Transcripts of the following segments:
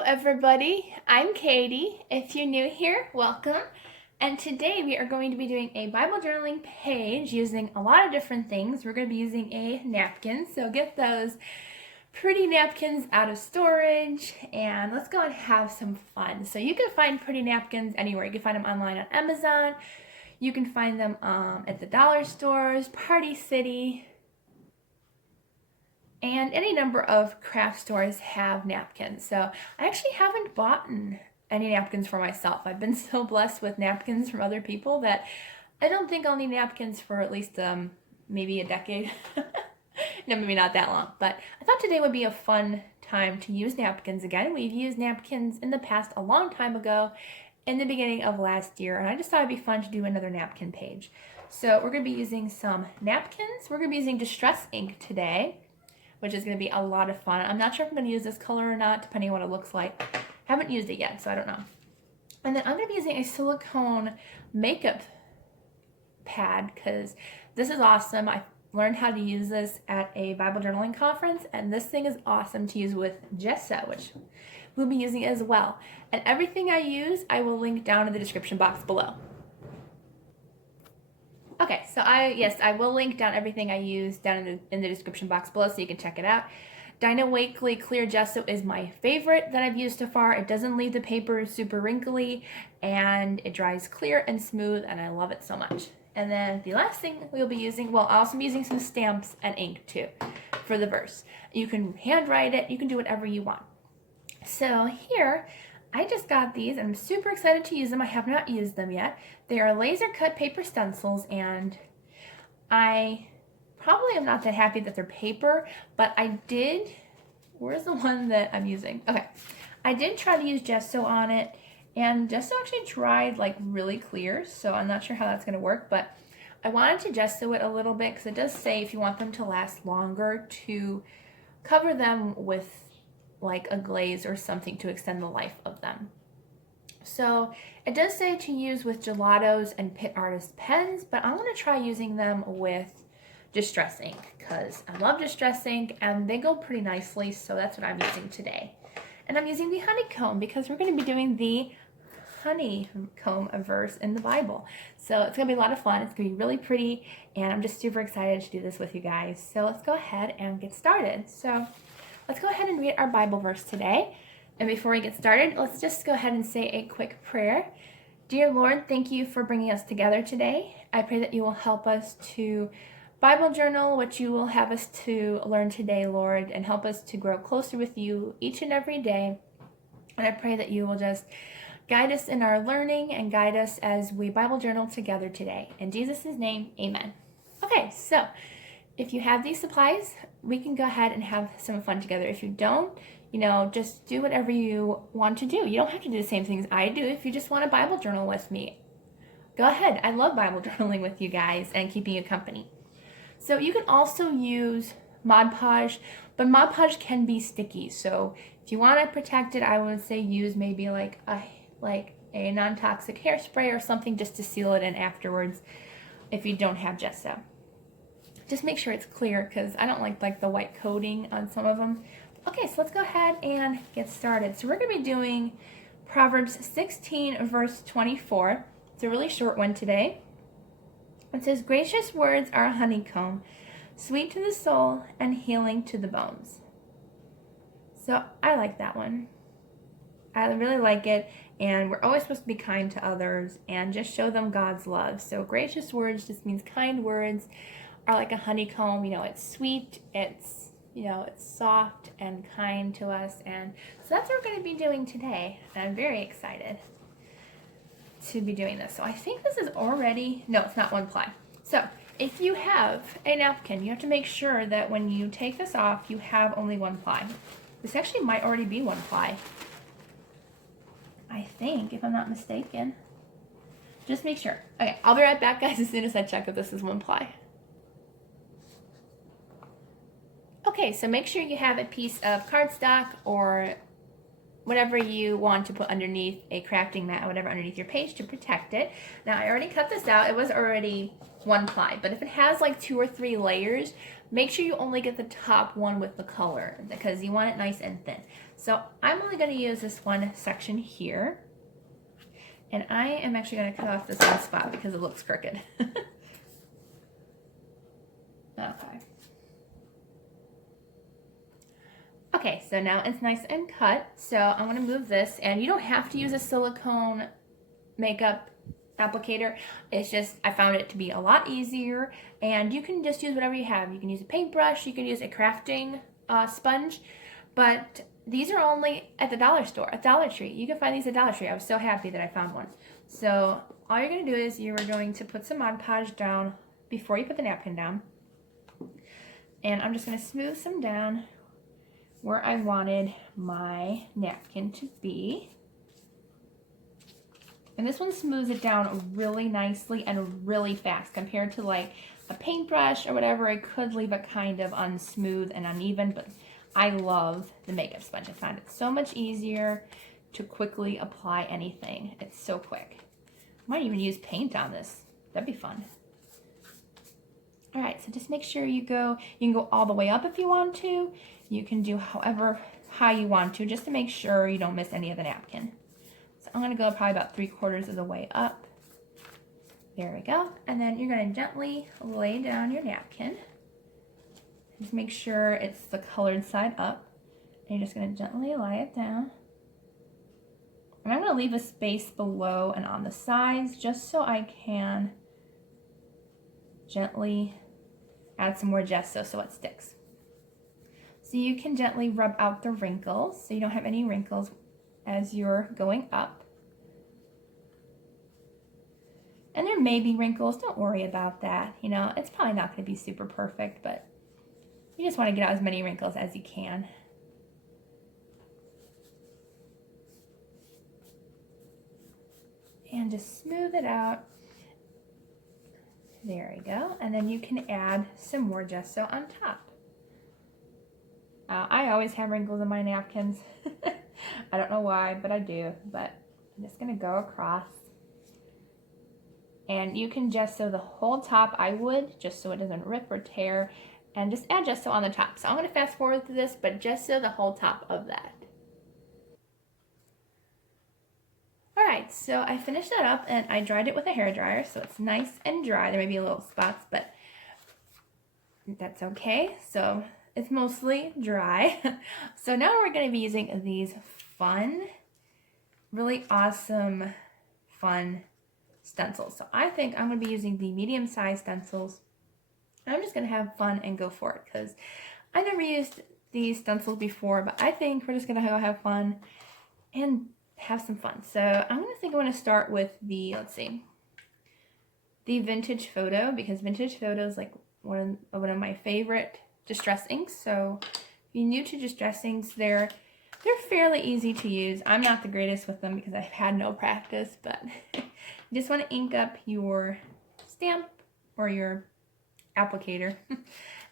Hello everybody, I'm Katie. If you're new here, welcome. And today we are going to be doing a Bible journaling page using a lot of different things. We're going to be using a napkin, so get those pretty napkins out of storage and let's go and have some fun. So you can find pretty napkins anywhere. You can find them online on Amazon. You can find them at the dollar stores, Party City, and any number of craft stores have napkins. So I actually haven't bought any napkins for myself. I've been so blessed with napkins from other people that I don't think I'll need napkins for at least maybe a decade. No, maybe not that long. But I thought today would be a fun time to use napkins again. We've used napkins in the past a long time ago, in the beginning of last year, and I just thought it'd be fun to do another napkin page. So we're going to be using some napkins. We're going to be using Distress ink today, which is going to be a lot of fun. I'm not sure if I'm going to use this color or not, depending on what it looks like. Haven't used it yet, so I don't know. And then I'm going to be using a silicone makeup pad because this is awesome. I learned how to use this at a Bible journaling conference, and this thing is awesome to use with Gesso, which we'll be using as well. And everything I use, I will link down in the description box below. Okay, so I will link down everything I use down in the description box below so you can check it out. Dina Wakley Clear Gesso is my favorite that I've used so far. It doesn't leave the paper super wrinkly and it dries clear and smooth and I love it so much. And then the last thing we'll be using, well, I'll also be using some stamps and ink too for the verse. You can handwrite it, you can do whatever you want. So here, I just got these and I'm super excited to use them. I have not used them yet. They are laser cut paper stencils and I probably am not that happy that they're paper, but I did, where's the one that I'm using? Okay, I did try to use Gesso on it and Gesso actually dried like really clear, so I'm not sure how that's going to work, but I wanted to Gesso it a little bit because it does say if you want them to last longer to cover them with like a glaze or something to extend the life of them. So it does say to use with gelatos and Pit Artist pens, but I'm going to try using them with Distress ink because I love Distress ink and they go pretty nicely, so that's what I'm using today. And I'm using the honeycomb because we're going to be doing the honeycomb verse in the Bible. So it's going to be a lot of fun. It's going to be really pretty and I'm just super excited to do this with you guys. So let's go ahead and get started. So let's go ahead and read our Bible verse today. And before we get started, let's just go ahead and say a quick prayer. Dear Lord, thank you for bringing us together today. I pray that you will help us to Bible journal what you will have us to learn today, Lord, and help us to grow closer with you each and every day. And I pray that you will just guide us in our learning and guide us as we Bible journal together today. In Jesus' name, amen. Okay, so if you have these supplies, we can go ahead and have some fun together. If you don't, just do whatever you want to do. You don't have to do the same things I do. If you just want to Bible journal with me, go ahead. I love Bible journaling with you guys and keeping you company. So you can also use Mod Podge, but Mod Podge can be sticky. So if you want to protect it, I would say use maybe like a non-toxic hairspray or something just to seal it in afterwards if you don't have Gesso. Just make sure it's clear because I don't like the white coating on some of them. Okay, so let's go ahead and get started. So we're going to be doing Proverbs 16 verse 24. It's a really short one today. It says, gracious words are a honeycomb, sweet to the soul and healing to the bones. So I like that one. I really like it, and we're always supposed to be kind to others and just show them God's love. So gracious words just means kind words are like a honeycomb. It's sweet, it's soft and kind to us, and so that's what we're going to be doing today, and I'm very excited to be doing this. So I think this is already, no, it's not one ply. So if you have a napkin, you have to make sure that when you take this off, you have only one ply. This actually might already be one ply, I think, if I'm not mistaken. Just make sure. Okay, I'll be right back, guys, as soon as I check if this is one ply. Okay, so make sure you have a piece of cardstock or whatever you want to put underneath a crafting mat or whatever underneath your page to protect it. Now I already cut this out. It was already 1 ply, but if it has like 2 or 3 layers, make sure you only get the top one with the color because you want it nice and thin. So I'm only going to use this one section here, and I am actually going to cut off this one spot because it looks crooked. Okay. Okay, so now it's nice and cut. So I'm going to move this, and you don't have to use a silicone makeup applicator. It's just, I found it to be a lot easier, and you can just use whatever you have. You can use a paintbrush, you can use a crafting sponge, but these are only at the dollar store, at Dollar Tree. You can find these at Dollar Tree. I was so happy that I found one. So all you're going to do is you are going to put some Mod Podge down before you put the napkin down. And I'm just going to smooth some down where I wanted my napkin to be. And this one smooths it down really nicely and really fast compared to like a paintbrush or whatever. It could leave it kind of unsmooth and uneven, but I love the makeup sponge. I find it so much easier to quickly apply anything. It's so quick. I might even use paint on this. That'd be fun. All right, so just make sure you can go all the way up if you want to. You can do however high you want to, just to make sure you don't miss any of the napkin. So I'm gonna go probably about 3/4 of the way up. There we go. And then you're gonna gently lay down your napkin. Just make sure it's the colored side up. And you're just gonna gently lay it down. And I'm gonna leave a space below and on the sides just so I can gently add some more gesso so it sticks. So you can gently rub out the wrinkles so you don't have any wrinkles as you're going up. And there may be wrinkles, don't worry about that. You know, it's probably not going to be super perfect, but you just want to get out as many wrinkles as you can. And just smooth it out. There we go. And then you can add some more gesso on top. I always have wrinkles in my napkins. I don't know why, but I do. But I'm just going to go across. And you can gesso the whole top, I would, just so it doesn't rip or tear. And just add gesso on the top. So I'm going to fast forward through this, but gesso the whole top of that. Alright, so I finished that up and I dried it with a hairdryer, so it's nice and dry. There may be little spots, but that's okay. So it's mostly dry. So now we're going to be using these fun, really awesome, fun stencils. So I think I'm going to be using the medium-sized stencils. I'm just going to have fun and go for it because I never used these stencils before, but I think we're just going to go have fun and have some fun. So I'm going to start with the, let's see, the Vintage Photo, because Vintage Photo is like one of my favorite distress inks. So if you're new to distress inks, they're fairly easy to use. I'm not the greatest with them because I've had no practice, but you just want to ink up your stamp or your applicator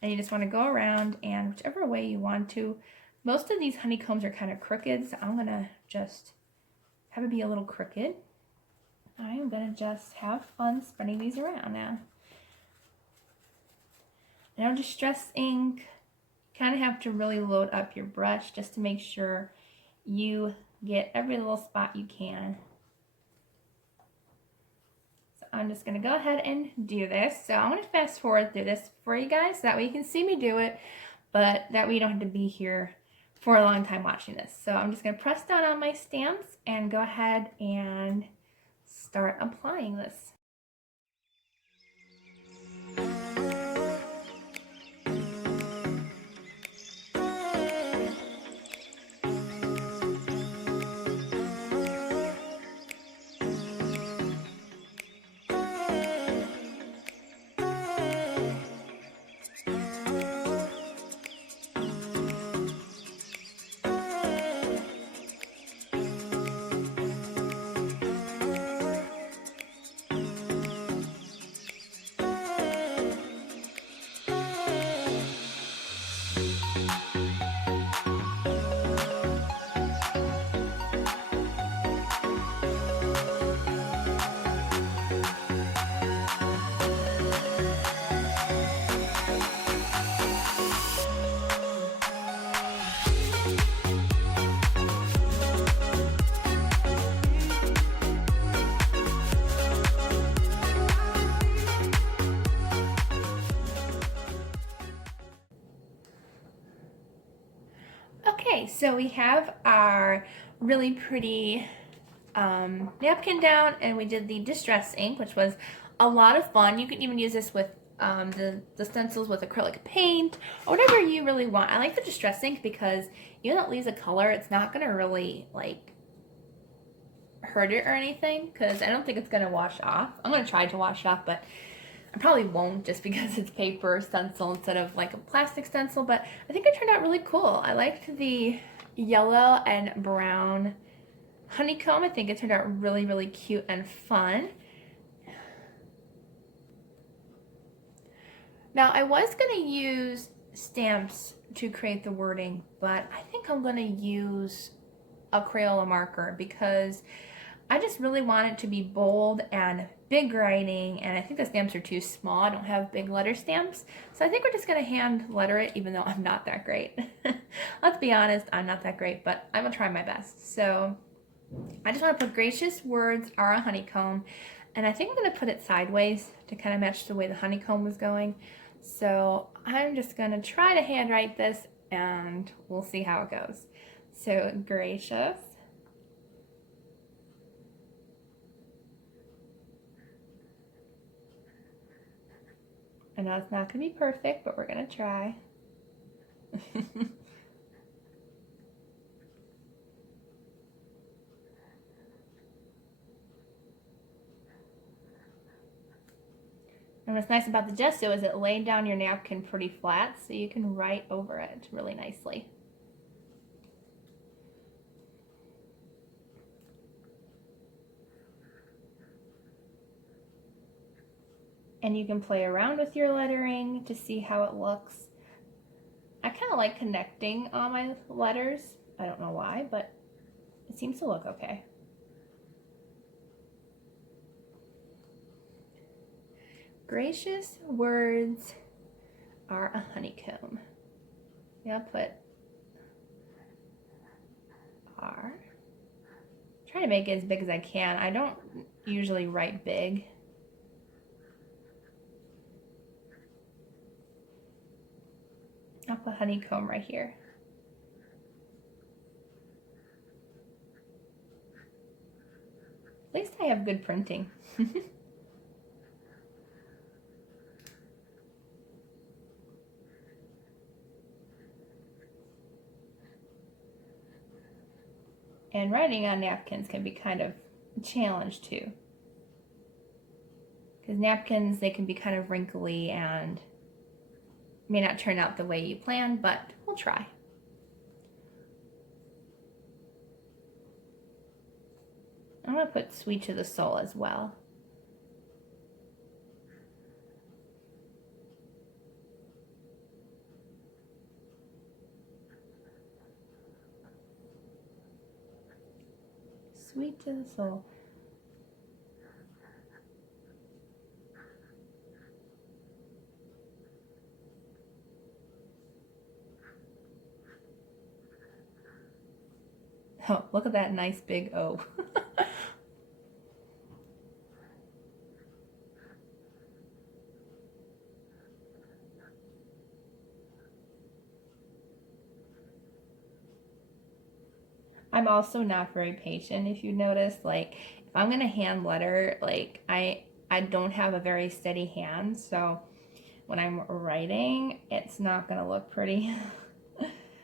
and you just want to go around and whichever way you want to. Most of these honeycombs are kind of crooked, so I'm going to just have it be a little crooked. I'm going to just have fun spreading these around now. Now distress ink, you kind of have to really load up your brush just to make sure you get every little spot you can. So I'm just going to go ahead and do this. So I'm going to fast forward through this for you guys, so that way you can see me do it, but that way you don't have to be here for a long time watching this. So I'm just going to press down on my stamps and go ahead and start applying this. Okay, so we have our really pretty napkin down, and we did the distress ink, which was a lot of fun. You can even use this with the stencils with acrylic paint or whatever you really want. I like the distress ink because even though it leaves a color, it's not going to really like hurt it or anything, because I don't think it's going to wash off. I'm going to try to wash off, but I probably won't, just because it's paper stencil instead of like a plastic stencil. But I think it turned out really cool. I liked the yellow and brown honeycomb. I think it turned out really, really cute and fun. Now, I was going to use stamps to create the wording, but I think I'm going to use a Crayola marker because I just really want it to be bold and big writing, and I think the stamps are too small. I don't have big letter stamps, so I think we're just going to hand letter it, even though I'm not that great. Let's be honest, I'm not that great, but I'm going to try my best. So I just want to put gracious words are a honeycomb, and I think I'm going to put it sideways to kind of match the way the honeycomb was going. So I'm just going to try to handwrite this, and we'll see how it goes. So gracious. I know it's not going to be perfect, but we're going to try. And what's nice about the gesso is it laid down your napkin pretty flat, so you can write over it really nicely. And you can play around with your lettering to see how it looks. I kind of like connecting all my letters. I don't know why, but it seems to look okay. Gracious words are a honeycomb. Yeah, I'll put R. Try to make it as big as I can. I don't usually write big. I'll put honeycomb right here. At least I have good printing. And writing on napkins can be kind of a challenge too. Because napkins, they can be kind of wrinkly and may not turn out the way you planned, but we'll try. I'm going to put sweet to the soul as well. Sweet to the soul. Oh, look at that nice big O. I'm also not very patient, if you notice. Like, if I'm gonna hand letter, like I don't have a very steady hand, so when I'm writing, it's not gonna look pretty.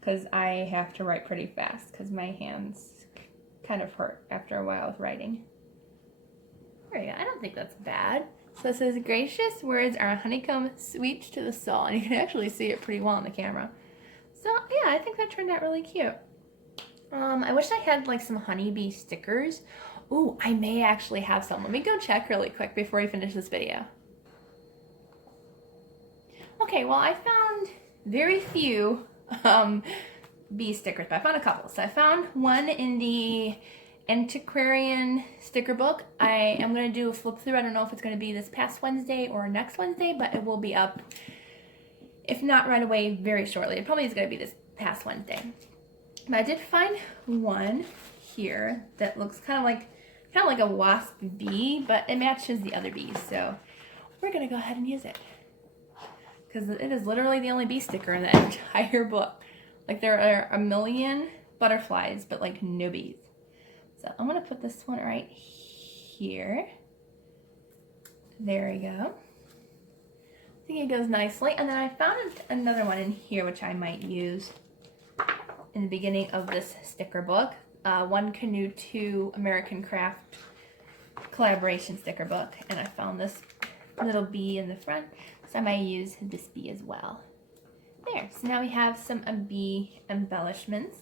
Because I have to write pretty fast because my hands kind of hurt after a while with writing. There you go. I don't think that's bad. So it says, gracious words are a honeycomb, sweet to the soul. And you can actually see it pretty well on the camera. So yeah, I think that turned out really cute. I wish I had like some honeybee stickers. Ooh, I may actually have some. Let me go check really quick before we finish this video. Okay, well, I found very few bee stickers, but I found a couple. So I found one in the antiquarian sticker book. I am going to do a flip through. I don't know if it's going to be this past Wednesday or next Wednesday, but it will be up, if not right away, very shortly. It probably is going to be this past Wednesday. But I did find one here that looks kind of like a wasp bee, but it matches the other bees. So we're going to go ahead and use it, because it is literally the only bee sticker in the entire book. Like there are a million butterflies, but like no bees. So I'm gonna put this one right here. There we go. I think it goes nicely. And then I found another one in here which I might use in the beginning of this sticker book. One Canoe, 2 American Craft collaboration sticker book. And I found this little bee in the front, so I might use this bee as well. There, so now we have some bee embellishments.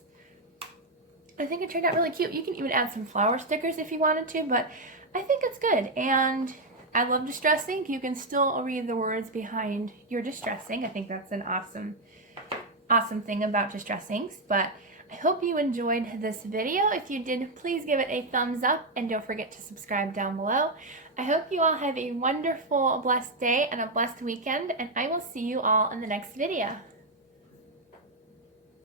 I think it turned out really cute. You can even add some flower stickers if you wanted to, but I think it's good. And I love distressing. You can still read the words behind your distressing. I think that's an awesome thing about distressings. But I hope you enjoyed this video. If you did, please give it a thumbs up and don't forget to subscribe down below. I hope you all have a wonderful, blessed day and a blessed weekend, and I will see you all in the next video.